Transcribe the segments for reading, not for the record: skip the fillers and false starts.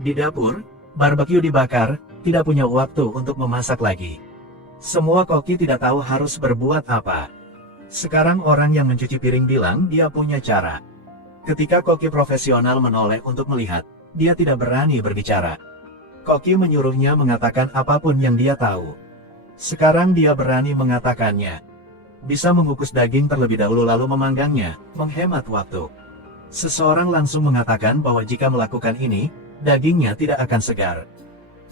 Di dapur, barbeque dibakar, tidak punya waktu untuk memasak lagi. Semua koki tidak tahu harus berbuat apa. Sekarang orang yang mencuci piring bilang dia punya cara. Ketika koki profesional menoleh untuk melihat, dia tidak berani berbicara. Koki menyuruhnya mengatakan apapun yang dia tahu. Sekarang dia berani mengatakannya. Bisa mengukus daging terlebih dahulu lalu memanggangnya, menghemat waktu. Seseorang langsung mengatakan bahwa jika melakukan ini, dagingnya tidak akan segar.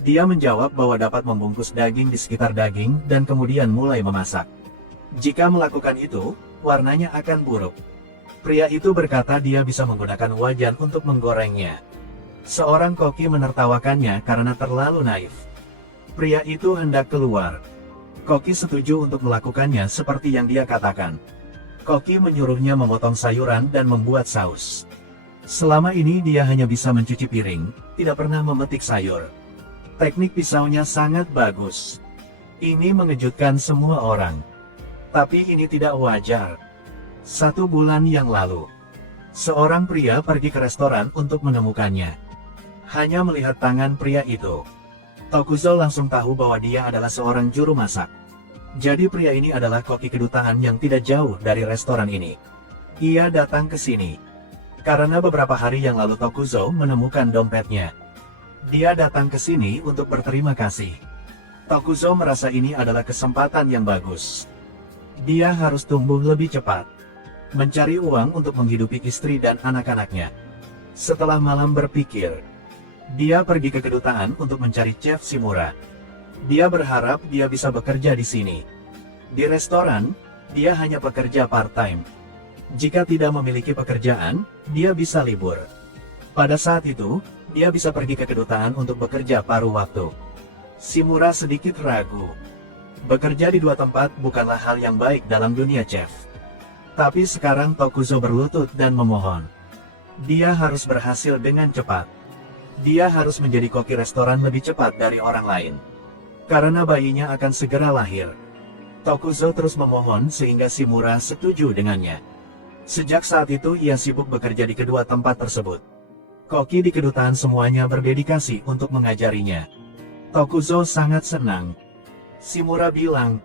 Dia menjawab bahwa dapat membungkus daging di sekitar daging dan kemudian mulai memasak. Jika melakukan itu, warnanya akan buruk. Pria itu berkata dia bisa menggunakan wajan untuk menggorengnya. Seorang koki menertawakannya karena terlalu naif. Pria itu hendak keluar. Koki setuju untuk melakukannya seperti yang dia katakan. Koki menyuruhnya memotong sayuran dan membuat saus. Selama ini dia hanya bisa mencuci piring, tidak pernah memetik sayur. Teknik pisaunya sangat bagus. Ini mengejutkan semua orang. Tapi ini tidak wajar. 1 bulan yang lalu, seorang pria pergi ke restoran untuk menemukannya. Hanya melihat tangan pria itu, Tokuzo langsung tahu bahwa dia adalah seorang juru masak. Jadi pria ini adalah koki kedutaan yang tidak jauh dari restoran ini. Ia datang ke sini karena beberapa hari yang lalu Tokuzo menemukan dompetnya. Dia datang ke sini untuk berterima kasih. Tokuzo merasa ini adalah kesempatan yang bagus. Dia harus tumbuh lebih cepat, mencari uang untuk menghidupi istri dan anak-anaknya. Setelah malam berpikir, dia pergi ke kedutaan untuk mencari Chef Shimura. Dia berharap dia bisa bekerja di sini. Di restoran, dia hanya bekerja part-time. Jika tidak memiliki pekerjaan, dia bisa libur. Pada saat itu, dia bisa pergi ke kedutaan untuk bekerja paruh waktu. Shimura sedikit ragu. Bekerja di 2 tempat bukanlah hal yang baik dalam dunia chef. Tapi sekarang Tokuzo berlutut dan memohon. Dia harus berhasil dengan cepat. Dia harus menjadi koki restoran lebih cepat dari orang lain. Karena bayinya akan segera lahir. Tokuzo terus memohon sehingga Shimura setuju dengannya. Sejak saat itu ia sibuk bekerja di kedua tempat tersebut. Koki di kedutaan semuanya berdedikasi untuk mengajarinya. Tokuzo sangat senang. Shimura bilang,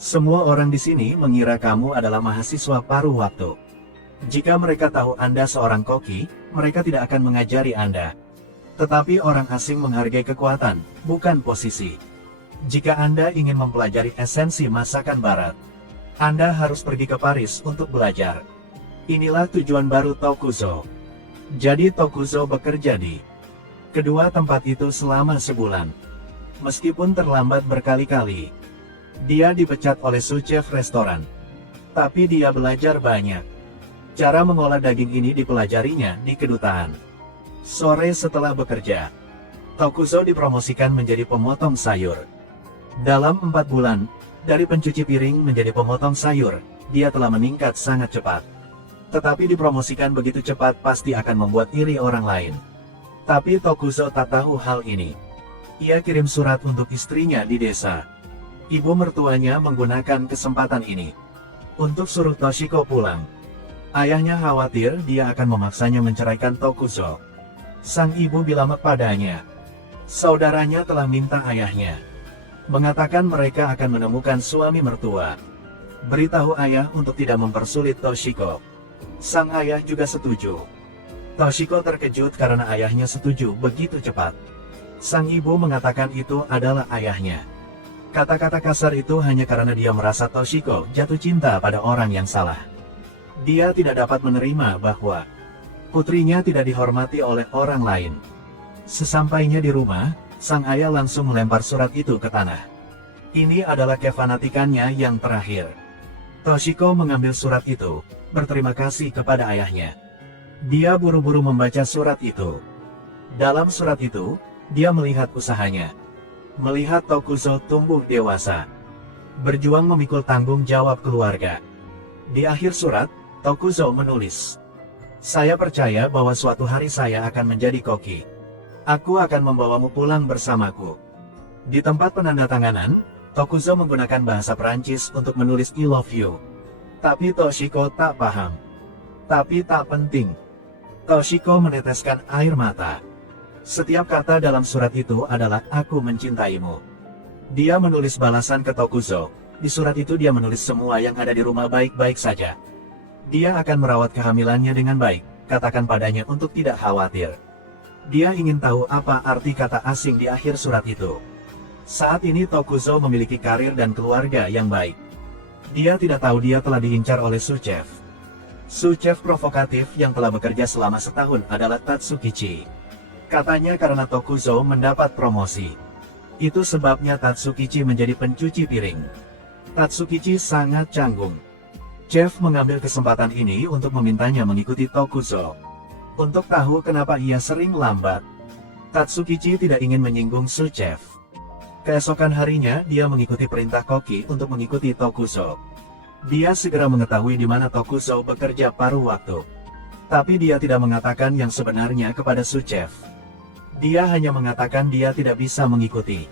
"Semua orang di sini mengira kamu adalah mahasiswa paruh waktu. Jika mereka tahu Anda seorang koki, mereka tidak akan mengajari Anda. Tetapi orang asing menghargai kekuatan, bukan posisi. Jika Anda ingin mempelajari esensi masakan barat, Anda harus pergi ke Paris untuk belajar." Inilah tujuan baru Tokuzo. Jadi Tokuzo bekerja di kedua tempat itu selama sebulan. Meskipun terlambat berkali-kali, dia dipecat oleh sous-chef restoran. Tapi dia belajar banyak. Cara mengolah daging ini dipelajarinya di kedutaan. Sore setelah bekerja, Tokuzo dipromosikan menjadi pemotong sayur. Dalam 4 bulan, dari pencuci piring menjadi pemotong sayur, dia telah meningkat sangat cepat. Tetapi dipromosikan begitu cepat pasti akan membuat iri orang lain. Tapi Tokuzo tak tahu hal ini. Ia kirim surat untuk istrinya di desa. Ibu mertuanya menggunakan kesempatan ini untuk suruh Toshiko pulang. Ayahnya khawatir dia akan memaksanya menceraikan Tokuzo. Sang ibu bilang padanya, saudaranya telah minta ayahnya, mengatakan mereka akan menemukan suami mertua. Beritahu ayah untuk tidak mempersulit Toshiko. Sang ayah juga setuju. Toshiko terkejut karena ayahnya setuju begitu cepat. Sang ibu mengatakan itu adalah ayahnya. Kata-kata kasar itu hanya karena dia merasa Toshiko jatuh cinta pada orang yang salah. Dia tidak dapat menerima bahwa putrinya tidak dihormati oleh orang lain. Sesampainya di rumah, sang ayah langsung melempar surat itu ke tanah. Ini adalah kefanatikannya yang terakhir. Toshiko mengambil surat itu, berterima kasih kepada ayahnya. Dia buru-buru membaca surat itu. Dalam surat itu, dia melihat usahanya. Melihat Tokuzo tumbuh dewasa. Berjuang memikul tanggung jawab keluarga. Di akhir surat, Tokuzo menulis, "Saya percaya bahwa suatu hari saya akan menjadi koki. Aku akan membawamu pulang bersamaku." Di tempat penandatanganan, Tokuzo menggunakan bahasa Perancis untuk menulis "I love you." Tapi Toshiko tak paham. Tapi tak penting. Toshiko meneteskan air mata. Setiap kata dalam surat itu adalah "Aku mencintaimu". Dia menulis balasan ke Tokuzo. Di surat itu dia menulis semua yang ada di rumah baik-baik saja. Dia akan merawat kehamilannya dengan baik, katakan padanya untuk tidak khawatir. Dia ingin tahu apa arti kata asing di akhir surat itu. Saat ini Tokuzo memiliki karir dan keluarga yang baik. Dia tidak tahu dia telah diincar oleh Suchef. Suchef provokatif yang telah bekerja selama setahun adalah Tatsukichi. Katanya karena Tokuzo mendapat promosi. Itu sebabnya Tatsukichi menjadi pencuci piring. Tatsukichi sangat canggung. Chef mengambil kesempatan ini untuk memintanya mengikuti Tokuzo. Untuk tahu kenapa ia sering lambat. Tatsukichi tidak ingin menyinggung Suchef. Keesokan harinya dia mengikuti perintah Koki untuk mengikuti Tokuzo. Dia segera mengetahui di mana Tokuzo bekerja paruh waktu. Tapi dia tidak mengatakan yang sebenarnya kepada Suchef. Dia hanya mengatakan dia tidak bisa mengikuti.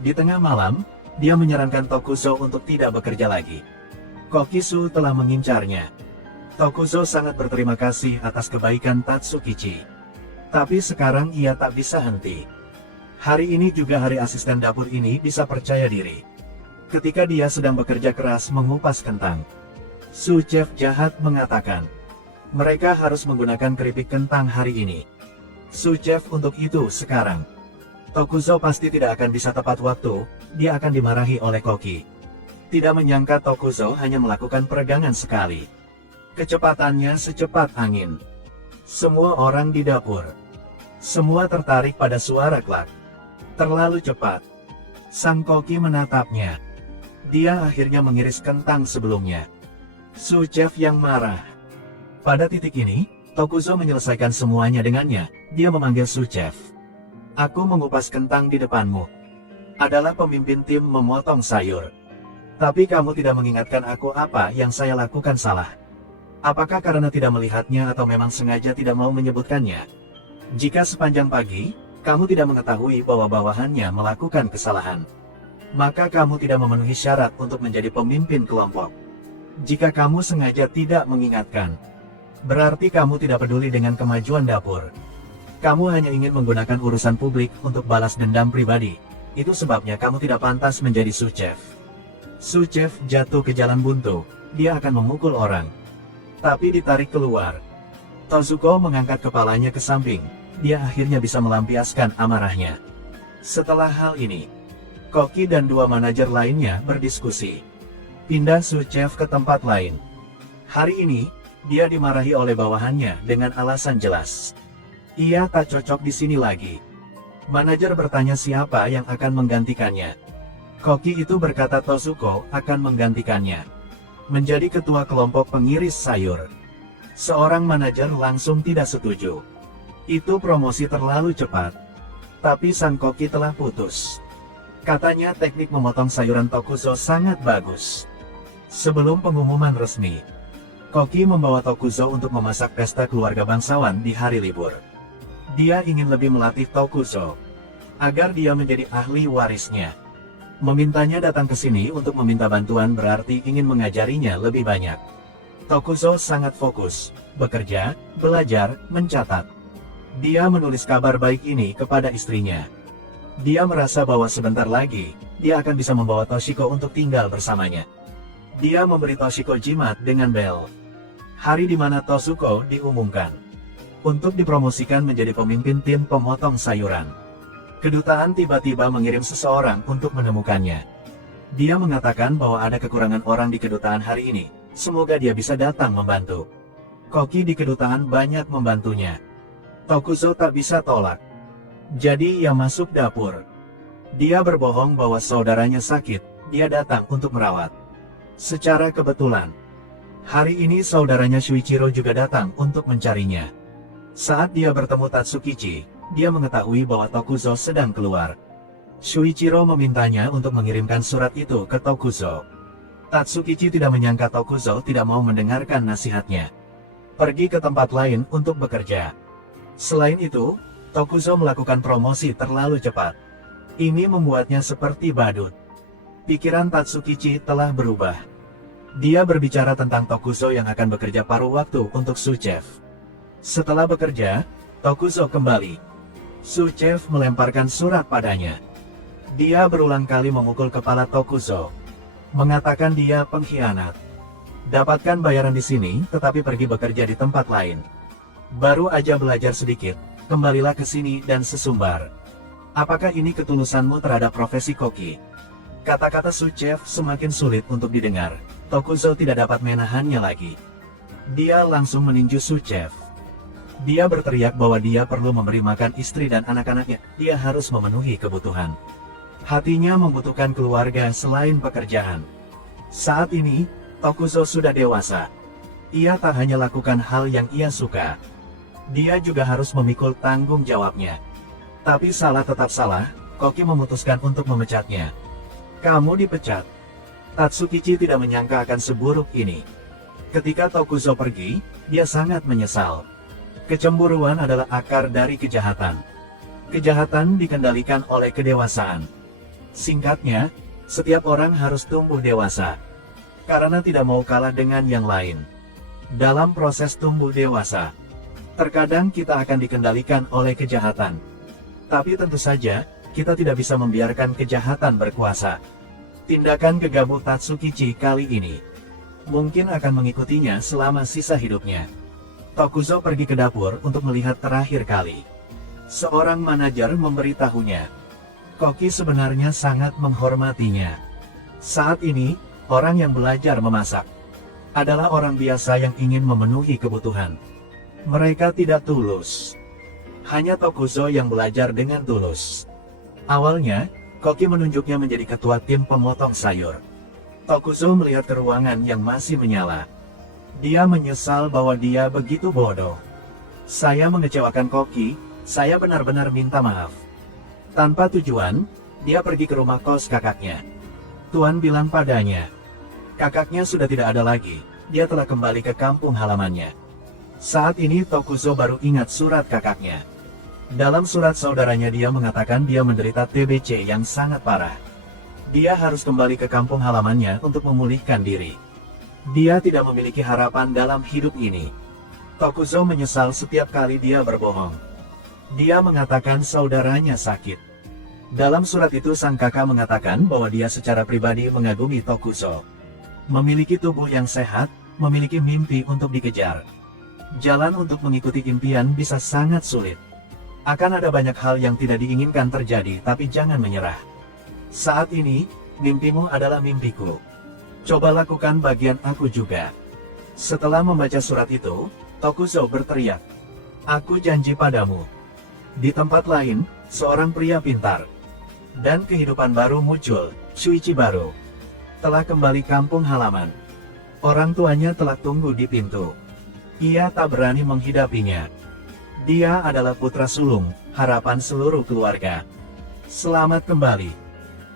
Di tengah malam, dia menyarankan Tokuzo untuk tidak bekerja lagi. Kokisu telah mengincarnya. Tokuzo sangat berterima kasih atas kebaikan Tatsukichi. Tapi sekarang ia tak bisa henti. Hari ini juga hari asisten dapur ini bisa percaya diri. Ketika dia sedang bekerja keras mengupas kentang, Suchef jahat mengatakan, mereka harus menggunakan keripik kentang hari ini. Suchef untuk itu sekarang. Tokuzo pasti tidak akan bisa tepat waktu, dia akan dimarahi oleh Koki. Tidak menyangka Tokuzo hanya melakukan peregangan sekali. Kecepatannya secepat angin. Semua orang di dapur. Semua tertarik pada suara klak. Terlalu cepat. Sang Koki menatapnya. Dia akhirnya mengiris kentang sebelumnya. Suchef yang marah. Pada titik ini, Tokuzo menyelesaikan semuanya dengannya. Dia memanggil Suchef. Aku mengupas kentang di depanmu. Adalah pemimpin tim memotong sayur. Tapi kamu tidak mengingatkan aku apa yang saya lakukan salah. Apakah karena tidak melihatnya atau memang sengaja tidak mau menyebutkannya? Jika sepanjang pagi, kamu tidak mengetahui bahwa bawahannya melakukan kesalahan, maka kamu tidak memenuhi syarat untuk menjadi pemimpin kelompok. Jika kamu sengaja tidak mengingatkan, berarti kamu tidak peduli dengan kemajuan dapur. Kamu hanya ingin menggunakan urusan publik untuk balas dendam pribadi. Itu sebabnya kamu tidak pantas menjadi Suchef. Suchef jatuh ke jalan buntu. Dia akan memukul orang. Tapi ditarik keluar. Tozuko mengangkat kepalanya ke samping. Dia akhirnya bisa melampiaskan amarahnya. Setelah hal ini, Koki dan dua manajer lainnya berdiskusi. Pindah Suchef ke tempat lain. Hari ini, dia dimarahi oleh bawahannya dengan alasan jelas. Ia tak cocok di sini lagi. Manajer bertanya siapa yang akan menggantikannya. Koki itu berkata Tozuko akan menggantikannya. Menjadi ketua kelompok pengiris sayur. Seorang manajer langsung tidak setuju. Itu promosi terlalu cepat. Tapi sang Koki telah putus. Katanya teknik memotong sayuran Tokuzo sangat bagus. Sebelum pengumuman resmi, Koki membawa Tokuzo untuk memasak pesta keluarga bangsawan di hari libur. Dia ingin lebih melatih Tokuzo, agar dia menjadi ahli warisnya. Memintanya datang ke sini untuk meminta bantuan berarti ingin mengajarinya lebih banyak. Tokuzo sangat fokus, bekerja, belajar, mencatat. Dia menulis kabar baik ini kepada istrinya. Dia merasa bahwa sebentar lagi, dia akan bisa membawa Toshiko untuk tinggal bersamanya. Dia memberi Toshiko jimat dengan bel. Hari di mana Tozuko diumumkan untuk dipromosikan menjadi pemimpin tim pemotong sayuran. Kedutaan tiba-tiba mengirim seseorang untuk menemukannya. Dia mengatakan bahwa ada kekurangan orang di kedutaan hari ini. Semoga dia bisa datang membantu. Koki di kedutaan banyak membantunya. Tokuzo tak bisa tolak. Jadi ia masuk dapur. Dia berbohong bahwa saudaranya sakit. Dia datang untuk merawat. Secara kebetulan, hari ini saudaranya Shuichiro juga datang untuk mencarinya. Saat dia bertemu Tatsukichi, dia mengetahui bahwa Tokuzo sedang keluar. Shuichiro memintanya untuk mengirimkan surat itu ke Tokuzo. Tatsukichi tidak menyangka Tokuzo tidak mau mendengarkan nasihatnya. Pergi ke tempat lain untuk bekerja. Selain itu, Tokuzo melakukan promosi terlalu cepat. Ini membuatnya seperti badut. Pikiran Tatsukichi telah berubah. Dia berbicara tentang Tokuzo yang akan bekerja paruh waktu untuk Suchef. Setelah bekerja, Tokuzo kembali. Suchev melemparkan surat padanya. Dia berulang kali memukul kepala Tokuzo, mengatakan dia pengkhianat. Dapatkan bayaran di sini, tetapi pergi bekerja di tempat lain. Baru aja belajar sedikit, kembalilah ke sini dan sesumbar. Apakah ini ketulusanmu terhadap profesi koki? Kata-kata Suchev semakin sulit untuk didengar. Tokuzo tidak dapat menahannya lagi. Dia langsung meninju Suchev. Dia berteriak bahwa dia perlu memberi makan istri dan anak-anaknya. Dia harus memenuhi kebutuhan. Hatinya membutuhkan keluarga selain pekerjaan. Saat ini, Tokuzo sudah dewasa. Ia tak hanya lakukan hal yang ia suka. Dia juga harus memikul tanggung jawabnya. Tapi salah tetap salah, Koki memutuskan untuk memecatnya. Kamu dipecat. Tatsukichi tidak menyangka akan seburuk ini. Ketika Tokuzo pergi, dia sangat menyesal. Kecemburuan adalah akar dari kejahatan. Kejahatan dikendalikan oleh kedewasaan. Singkatnya, setiap orang harus tumbuh dewasa. Karena tidak mau kalah dengan yang lain. Dalam proses tumbuh dewasa, terkadang kita akan dikendalikan oleh kejahatan. Tapi tentu saja, kita tidak bisa membiarkan kejahatan berkuasa. Tindakan gegabah Tatsukichi kali ini mungkin akan mengikutinya selama sisa hidupnya. Tokuzo pergi ke dapur untuk melihat terakhir kali. Seorang manajer memberitahunya, Koki sebenarnya sangat menghormatinya. Saat ini, orang yang belajar memasak adalah orang biasa yang ingin memenuhi kebutuhan. Mereka tidak tulus. Hanya Tokuzo yang belajar dengan tulus. Awalnya, Koki menunjuknya menjadi ketua tim pemotong sayur. Tokuzo melihat ke ruangan yang masih menyala. Dia menyesal bahwa dia begitu bodoh. Saya mengecewakan Koki, saya benar-benar minta maaf. Tanpa tujuan, dia pergi ke rumah kos kakaknya. Tuan bilang padanya, kakaknya sudah tidak ada lagi, dia telah kembali ke kampung halamannya. Saat ini Tokuzo baru ingat surat kakaknya. Dalam surat saudaranya dia mengatakan dia menderita TBC yang sangat parah. Dia harus kembali ke kampung halamannya untuk memulihkan diri. Dia tidak memiliki harapan dalam hidup ini. Tokuzo menyesal setiap kali dia berbohong. Dia mengatakan saudaranya sakit. Dalam surat itu sang kakak mengatakan bahwa dia secara pribadi mengagumi Tokuzo. Memiliki tubuh yang sehat, memiliki mimpi untuk dikejar. Jalan untuk mengikuti impian bisa sangat sulit. Akan ada banyak hal yang tidak diinginkan terjadi, tapi jangan menyerah. Saat ini, mimpimu adalah mimpiku. Coba lakukan bagian aku juga. Setelah membaca surat itu, Tokuzo berteriak, aku janji padamu. Di tempat lain, seorang pria pintar dan kehidupan baru muncul. Shuichi baru telah kembali kampung halaman. Orang tuanya telah tunggu di pintu. Ia tak berani menghidapinya. Dia adalah putra sulung, harapan seluruh keluarga. Selamat kembali.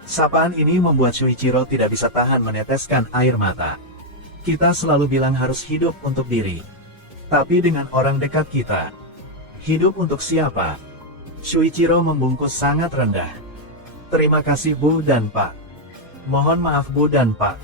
Sapaan ini membuat Shuichiro tidak bisa tahan meneteskan air mata. Kita selalu bilang harus hidup untuk diri. Tapi dengan orang dekat kita. Hidup untuk siapa? Shuichiro membungkus sangat rendah. Terima kasih Bu dan Pak. Mohon maaf Bu dan Pak.